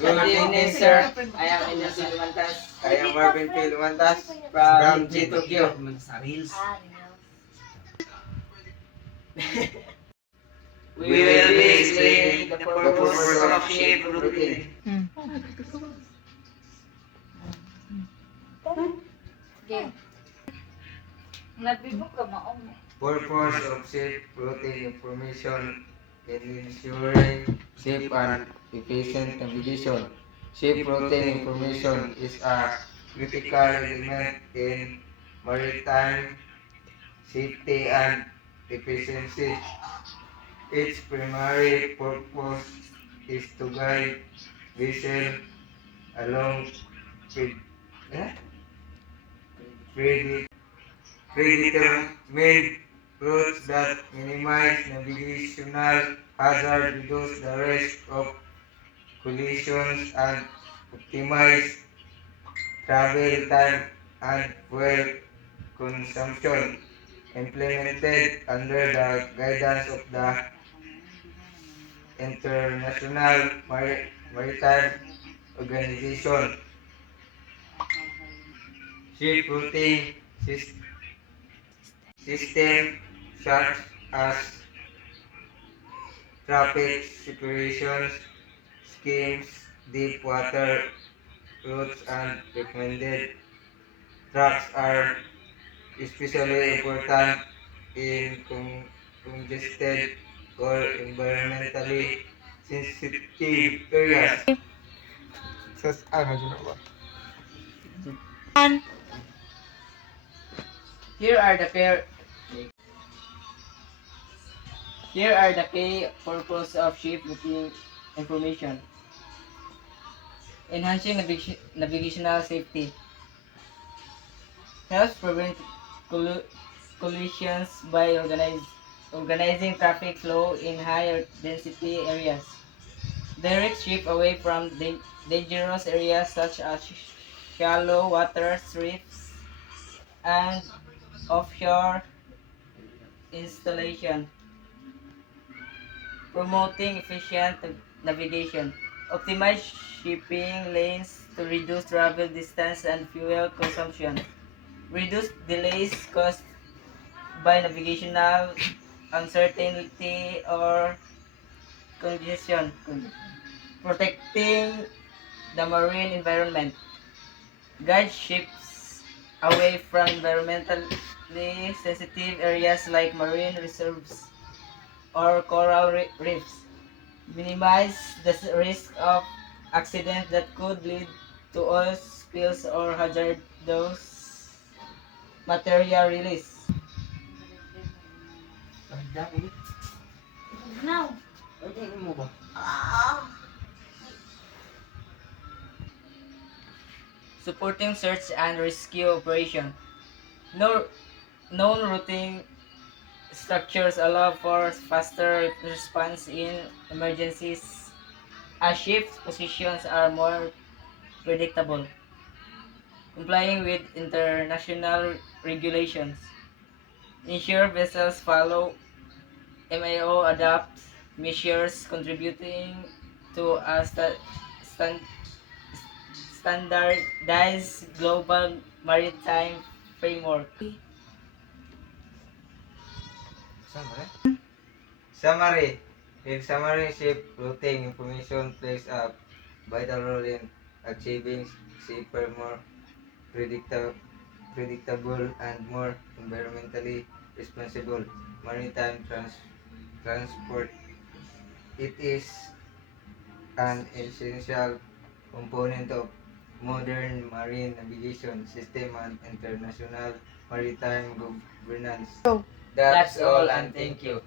Good evening, sir. I am Inas Lumantas I am Marvin P. Lumantas from G2Q. We will be explaining the purpose of shape routine. Okay. Nabibok ka maong. Purpose of shape routine information in ensuring safe and efficient navigation. Shape routine information is a critical element in maritime safety and efficiency. Its primary purpose is to guide vessel along pre- eh, predi- predetermined routes that minimize navigational hazard, reduce the risk of collisions, and optimize travel time and fuel consumption, implemented under the guidance of the International Maritime Organization. Ship routing system such as traffic separation schemes, deep water routes, and recommended tracks are especially important in congested or environmentally sensitive areas. Here are the care. Here are the key purpose of ship routine information. Enhancing navigational safety. Helps prevent collisions by organizing traffic flow in higher density areas. Direct ship away from dangerous areas such as shallow water strips and offshore installation. Promoting efficient navigation. Optimize shipping lanes to reduce travel distance and fuel consumption. Reduce delays caused by navigational uncertainty or congestion. Protecting the marine environment. Guide ships away from environmentally sensitive areas like marine reserves or coral reefs. Minimize the risk of accidents that could lead to oil spills or hazardous material release. Now. Supporting search and rescue operation. No, known routing structures allow for faster response in emergencies as ships' positions are more predictable. Complying with international regulations. Ensure vessels follow MAO adopt measures contributing to a standardized global maritime framework. Summary. In summary, ship routing information plays a vital role in achieving safer, more predictable, and more environmentally responsible maritime transport. It is an essential component of modern marine navigation system and international maritime governance. That's all, and thank you.